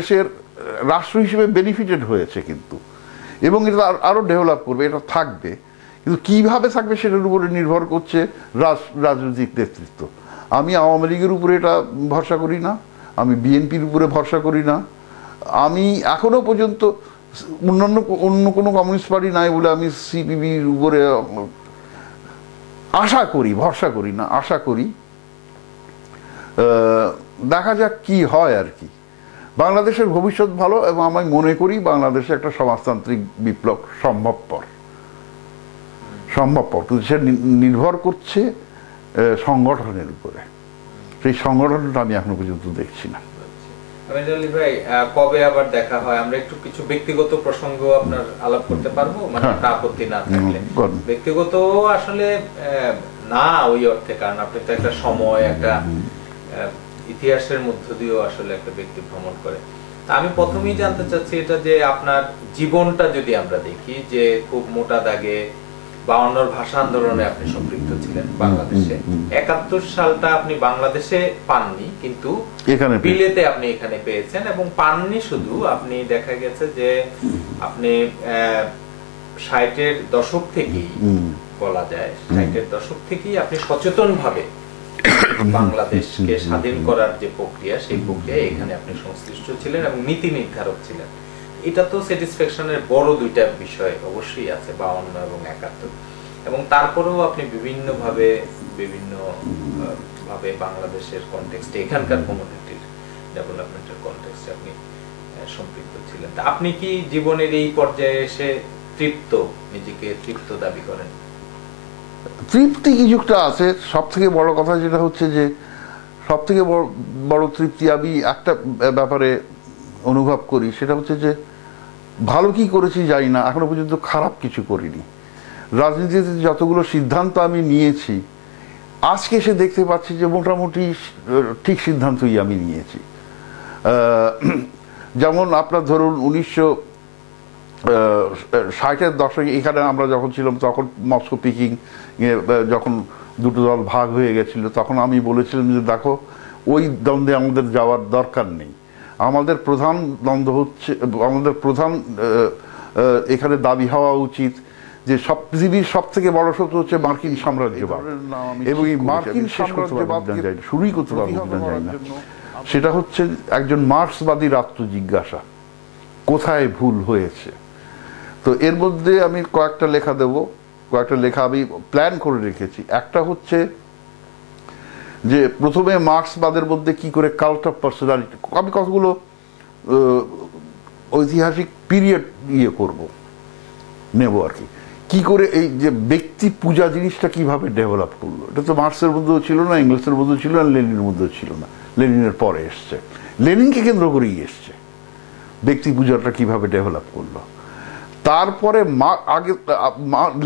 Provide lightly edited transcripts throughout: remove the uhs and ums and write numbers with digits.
দেশের রাষ্ট্র হিসেবে বেনিফিটেড হয়েছে কিন্তু, এবং এটা আরো ডেভেলপ করবে, এটা থাকবে, কিন্তু কিভাবে থাকবে সেটার উপরে নির্ভর করছে রাজনৈতিক নেতৃত্ব। আমি আওয়ামী লীগের উপরে এটা ভরসা করি না, আমি বিএনপির উপরে ভরসা করি না, আমি এখনো পর্যন্ত অন্য কোনো কমিউনিস্ট পার্টি নাই বলে আমি সিপিবির উপরে আশা করি, ভরসা করি না, আশা করি। দেখা যাক কি হয় আর কি। বাংলাদেশের ভবিষ্যৎ ভালো, এবং আমি মনে করি বাংলাদেশে একটা সমাজতান্ত্রিক বিপ্লব সম্ভবপর, কিন্তু সে নির্ভর করছে সংগঠনের উপরে। সেই সংগঠনটা আমি এখনো পর্যন্ত দেখছি না। ভাই, কবে আবার দেখা হয়? আমরা একটু কিছু ব্যক্তিগত প্রসঙ্গ আপনার আলাপ করতে পারবো, মানে আপত্তি না থাকলে। ব্যক্তিগত আসলে না ওই অর্থে, কারণ আপনি তো একটা সময়, একটা ইতিহাসের মধ্য দিয়েও আসলে একটা ব্যক্তি ভ্রমণ করে। আমি প্রথমেই জানতে চাচ্ছি এটা, যে আপনার জীবনটা যদি আমরা দেখি, যে খুব মোটা দাগে 52 ভাষা আন্দোলনে আপনি সম্পৃক্ত ছিলেন বাংলাদেশে। 71 সালটা আপনি বাংলাদেশে পাননি, কিন্তু বিলেতে আপনি এখানে পেয়েছেন, এবং পাননি শুধু, আপনি দেখা গেছে যে আপনি 60-এর দশক থেকেই বলা যায়, 60-এর দশক থেকেই আপনি সচেতন ভাবে বাংলাদেশকে স্বাধীন করার যে প্রক্রিয়া, সেই প্রক্রিয়ায় এখানে আপনি সংশ্লিষ্ট ছিলেন এবং নীতি নির্ধারক ছিলেন। এটা তো স্যাটিসফ্যাকশনের বড় দুইটা বিষয় অবশ্যই আছে, 52 এবং 71। এবং তারপরেও আপনি বিভিন্ন ভাবে বাংলাদেশের কনটেক্সটে, এখানকার কমিউনিটির ডেভেলপমেন্টের কনটেক্সটে আপনি সম্পৃক্ত ছিলেন। আপনি কি জীবনের এই পর্যায়ে এসে তৃপ্ত, নিজেকে তৃপ্ত দাবি করেন? তৃপ্তি কিছুটা আছে। সব থেকে বড় কথা যেটা হচ্ছে যে, সব থেকে বড় তৃপ্তি আমি একটা ব্যাপারে অনুভব করি, সেটা হচ্ছে যে ভালো কি করেছি জানি না, এখনো পর্যন্ত খারাপ কিছু করিনি। রাজনীতিতে যতগুলো সিদ্ধান্ত আমি নিয়েছি, আজকে এসে দেখতে পাচ্ছি যে মোটামুটি ঠিক সিদ্ধান্তই আমি নিয়েছি। যেমন আপনার ধরুন 1960-এর দশকে এখানে আমরা যখন ছিলাম, তখন মস্কো পিকিং যখন দুটো দল ভাগ হয়ে গেছিল, তখন আমি বলেছিলাম যে দেখো, ওই দ্বন্দ্বে আমাদের যাওয়ার দরকার নেই। আমাদের প্রধান দ্বন্দ্ব হচ্ছে, আমাদের প্রধান এখানে দাবি হওয়া উচিত যে পৃথিবীর সব থেকে বড় শত্রু হচ্ছে মার্কিন সাম্রাজ্যবাদ, এবং এই মার্কিন সাম্রাজ্যবাদ শুরুই করতে পারবো জানি না। সেটা হচ্ছে একজন মার্ক্সবাদীর আত্মজিজ্ঞাসা, কোথায় ভুল হয়েছে। তো এর মধ্যে আমি কয়েকটা লেখা দেব, কয়েকটা লেখা আমি প্ল্যান করে রেখেছি। একটা হচ্ছে যে প্রথমে মার্ক্সবাদের মধ্যে কি করে কাল্ট অফ পার্সোনালিটি, আমি কতগুলো ঐতিহাসিক পিরিয়ড নেব আর কি করে এই যে ব্যক্তি পূজা জিনিসটা কিভাবে ডেভেলপ করলো। এটা তো মার্ক্সের মধ্যেও ছিল না, ইংলিশের মধ্যেও ছিল না, লেনিনের মধ্যেও ছিল না, লেনিনের পরে এসছে, লেনিনকে কেন্দ্র করেই এসছে ব্যক্তি পূজাটা কিভাবে ডেভেলপ করলো। তারপরে আগে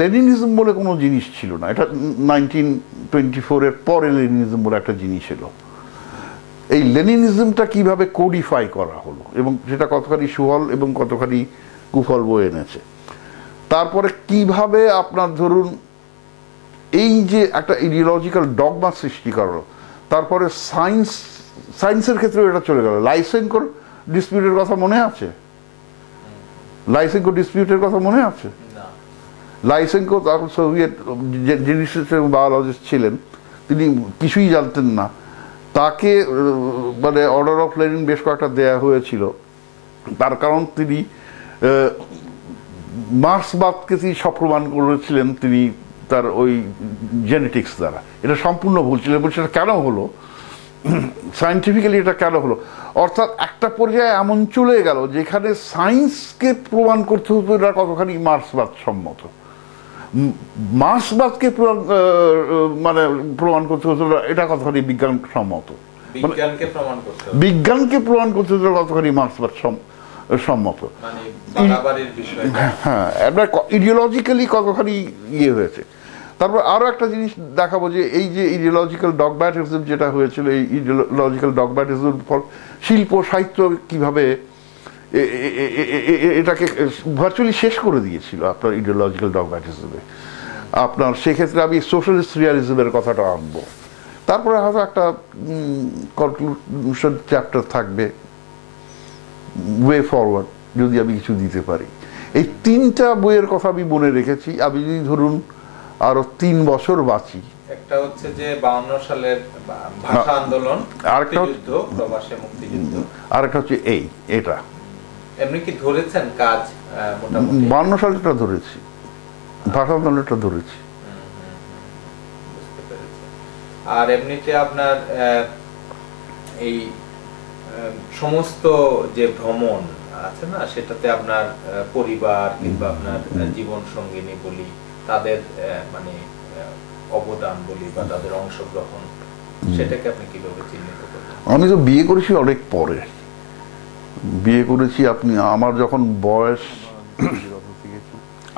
লেনিনিজম বলে কোনো জিনিস ছিল না, এটা 1924-এর পরে লেনিনিজম বলে একটা জিনিস এলো। এই লেনিনিজমটা কিভাবে কোডিফাই করা হলো, এবং সেটা কতখানি সুফল এবং কতখানি কুফল বয়ে এনেছে। তারপরে কিভাবে আপনার ধরুন এই যে একটা ইডিওলজিক্যাল ডগমা সৃষ্টি করলো, তারপরে সায়েন্সের ক্ষেত্রেও এটা চলে গেল। লাইসেনকোর ডিসপিউটের কথা মনে আছে? লাইসেনকো ডিসপিউটের কথা মনে আছে? লাইসেনকো তখন সোভিয়েত জেনেটিস্ট এবং বায়োলজিস্ট ছিলেন, তিনি কিছুই জানতেন না। তাকে মানে অর্ডার অফ লেনিন বেশ কয়েকটা দেয়া হয়েছিল, তার কারণ তিনি মার্ক্সবাদকে তিনি সপ্রমাণ করেছিলেন তিনি তার ওই জেনেটিক্স দ্বারা। এটা সম্পূর্ণ ভুল ছিল, এবং সেটা কেন হলো, সায়েন্টিফিক্যালি এটা কেন হলো, অর্থাৎ একটা পর্যায়ে এমন চলে গেল যেখানে সায়েন্সকে প্রমাণ করতে হতো এটা কতখানি মার্ক্সবাদ সম্মত, মার্ক্সবাদকে মানে প্রমাণ করতে হতো এটা কতখানি বিজ্ঞান সম্মত, বিজ্ঞানকে প্রমাণ করতে হতো কতখানি মার্ক্সবাদ সম্মত। হ্যাঁ, ইডিওলজিক্যালি কতখানি হয়েছে। তারপর আরো একটা জিনিস দেখাবো, যে এই যে ইডিওলজিক্যাল ডগম্যাটিজম যেটা হয়েছিল, এই ইডিওলজিক্যাল ডগম্যাটিজম ফল শিল্প সাহিত্য কিভাবে এটাকে ভার্চুয়ালি শেষ করে দিয়েছিল আপনার ইডিওলজিক্যাল ডগম্যাটিজমে। আপনার সেক্ষেত্রে আমি সোশ্যালিস্ট রিয়ালিজমের কথাটা আনবো। তারপরে হয়তো একটা কনক্লুশন চ্যাপ্টার থাকবে, ওয়ে ফরওয়ার্ড যদি আমি কিছু দিতে পারি। এই 3টা বইয়ের কথা আমি মনে রেখেছি। আমি যদি ধরুন আরো 3 বছর বাঁচি, একটা হচ্ছে যে 52 সালের ভাষা আন্দোলন, আরেকটা মুক্তিযুদ্ধ, প্রবাসে মুক্তিযুদ্ধ, আরেকটা হচ্ছে এটা। এমনি কি ধরেছেন কাজ মোটামুটি? 52 সালেরটা ধরেছি, ভাষা আন্দোলনটা ধরেছি। বুঝতে পেরেছি। আর এমনিতে আপনার এই সমস্ত যে ভ্রমণ আছে না, সেটাতে আপনার পরিবার কিংবা আপনার জীবন সঙ্গিনী বলি, তাদের মানে অবদান বলি বা তাদের অংশগ্রহণ, সেটাকে আপনি কিভাবে চিহ্নিত করবেন? আমি তো বিয়ে করেছি অনেক পরে। বিয়ে করেছি আমার যখন বয়স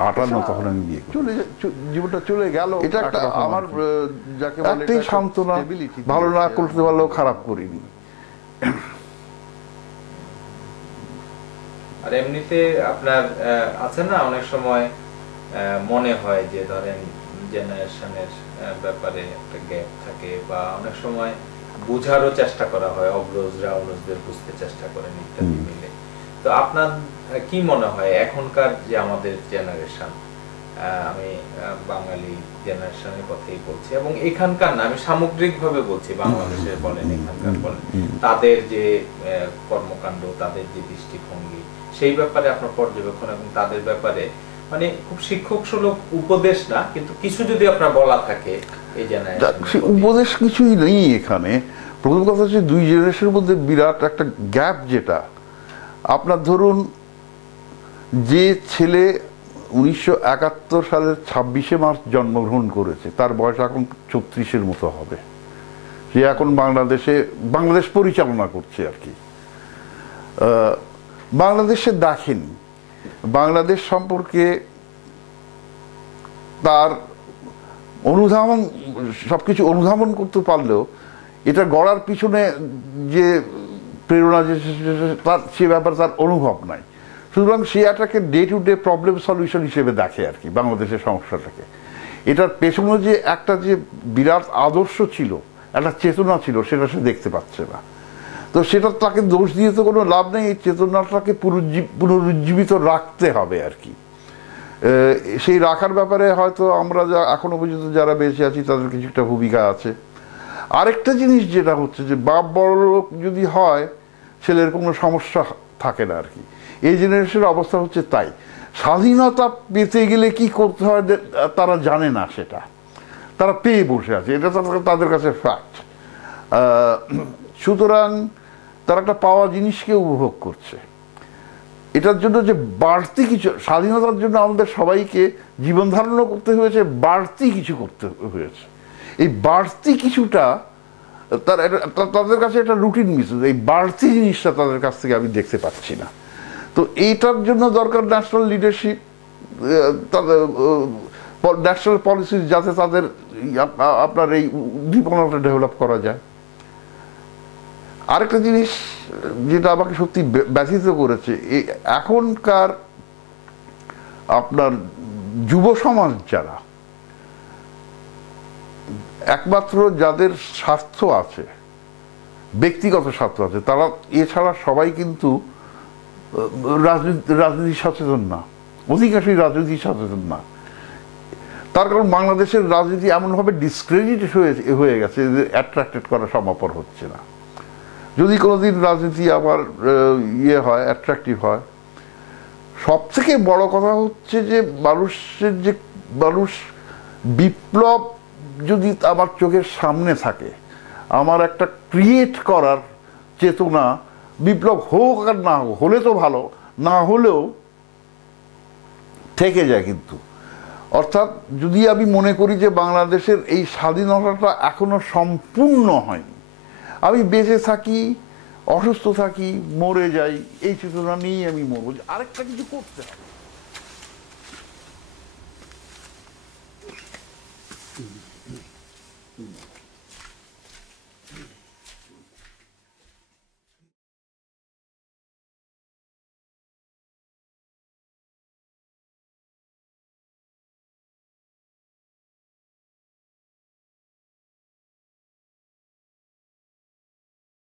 58, তখন আমি বিয়ে জীবনটা চলে গেল। এটা একটা আমার যাকে একটাই সান্ত্বনা, ভালো না করতে পারলেও খারাপ করিনি। আর এমনিতে আপনার আছে না অনেক সময় মনে হয় যে ধরেন জেনারেশনের ব্যাপারে একটা গ্যাপ থাকে, বা অনেক সময় বোঝারও চেষ্টা করা হয়, অগ্রজরা অনুজদের বুঝতে চেষ্টা করেন ইত্যাদি মিলে। তো আপনার কি মনে হয় এখনকার যে আমাদের জেনারেশন, আমি বাঙালি জেনারেশনের কথাই বলছি এবং এখানকার না, আমি সামগ্রিকভাবে বলছি, বাংলাদেশের বলেন এখানকার বলেন, তাদের যে কর্মকাণ্ড, তাদের যে দৃষ্টিভঙ্গি, সেই ব্যাপারে আপনার পর্যবেক্ষণ এবং তাদের ব্যাপারে মানে খুব শিক্ষক সুলভ উপদেশ না, কিন্তু কিছু যদি আপনার বলা থাকে এই জেনারেশন। উপদেশ কিছুই নেই এখানে। প্রথম কথা হচ্ছে 2 জেনারেশনের মধ্যে বিরাট একটা গ্যাপ। যেটা আপনার ধরুন, যে ছেলে 1971 সালের 26শে মার্চ জন্মগ্রহণ করেছে, তার বয়স এখন 34-এর মতো হবে। সে এখন বাংলাদেশ পরিচালনা করছে আর কি। বাংলাদেশে দেখেন, বাংলাদেশ সম্পর্কে তার সবকিছু অনুধাবন করতে পারলেও এটা গড়ার পিছনে যে প্রেরণা, সে ব্যাপারে তার অনুভব নাই। সুতরাং সে এটাকে day to day problem solution হিসেবে দেখে আর কি বাংলাদেশের সমস্যাটাকে। এটার পেছনে যে একটা যে বিরাট আদর্শ ছিল, একটা চেতনা ছিল, সেটা সে দেখতে পাচ্ছে না। তো সেটা তাকে দোষ দিয়ে তো কোনো লাভ নেই। এই চেতনাটাকে পুনরুজ্জীবিত রাখতে হবে আর কি। সেই রাখার ব্যাপারে হয়তো আমরা এখনো পর্যন্ত যারা বেঁচে আছি তাদের কিছু একটা ভূমিকা আছে। আরেকটা জিনিস যেটা হচ্ছে যে বাপ বড়লোক যদি হয়, ছেলের কোনো সমস্যা থাকে না আর কি। এই জেনারেশনের অবস্থা হচ্ছে তাই। স্বাধীনতা পেতে গেলে কি করতে হয় তারা জানে না, সেটা তারা পেয়ে বসে আছে, এটা তাদের কাছে ফ্যাক্ট। সুতরাং তারা একটা পাওয়া জিনিসকে উপভোগ করছে। এটার জন্য যে বাড়তি কিছু, স্বাধীনতার জন্য আমাদের সবাইকে জীবন ধারণও করতে হয়েছে, বাড়তি কিছু করতে হয়েছে। এই বাড়তি কিছুটা তাদের কাছে একটা রুটিন মিস। এই বাড়তি জিনিসটা তাদের কাছ থেকে আমি দেখতে পাচ্ছি না। তো এইটার জন্য দরকার ন্যাশনাল লিডারশিপ, তাদের ন্যাশনাল পলিসি, যাতে তাদের আপনার এই উদ্দীপনাটা ডেভেলপ করা যায়। আরেকটা জিনিস যেটা আমাকে সত্যি ব্যথিত করেছে, এখনকার আপনার যুব সমাজ যারা, একমাত্র যাদের স্বার্থ আছে, ব্যক্তিগত স্বার্থ আছে, তারা এছাড়া সবাই কিন্তু রাজনীতি সচেতন না, অধিকাংশই রাজনীতি সচেতন না। তার কারণ বাংলাদেশের রাজনীতি এমনভাবে ডিসক্রেডিটেড হয়ে গেছে যে অ্যাট্রাক্টেড করা সম্ভবপর হচ্ছে না। যদি কোনোদিন রাজনীতি আবার হয়, অ্যাট্রাকটিভ হয়, সব থেকে বড় কথা হচ্ছে যে মানুষ বিপ্লব যদি আমার চোখের সামনে থাকে, আমার একটা ক্রিয়েট করার চেতনা, বিপ্লব হোক আর না হোক, হলে তো ভালো, না হলেও থেকে যায়। কিন্তু অর্থাৎ যদি আমি মনে করি যে বাংলাদেশের এই স্বাধীনতাটা এখনো সম্পূর্ণ হয়নি, আমি বেঁচে থাকি, অসুস্থ থাকি, মরে যাই, এই চেতনা নিয়েই আমি মরবো। আরেকটা কিছু করতে হবে।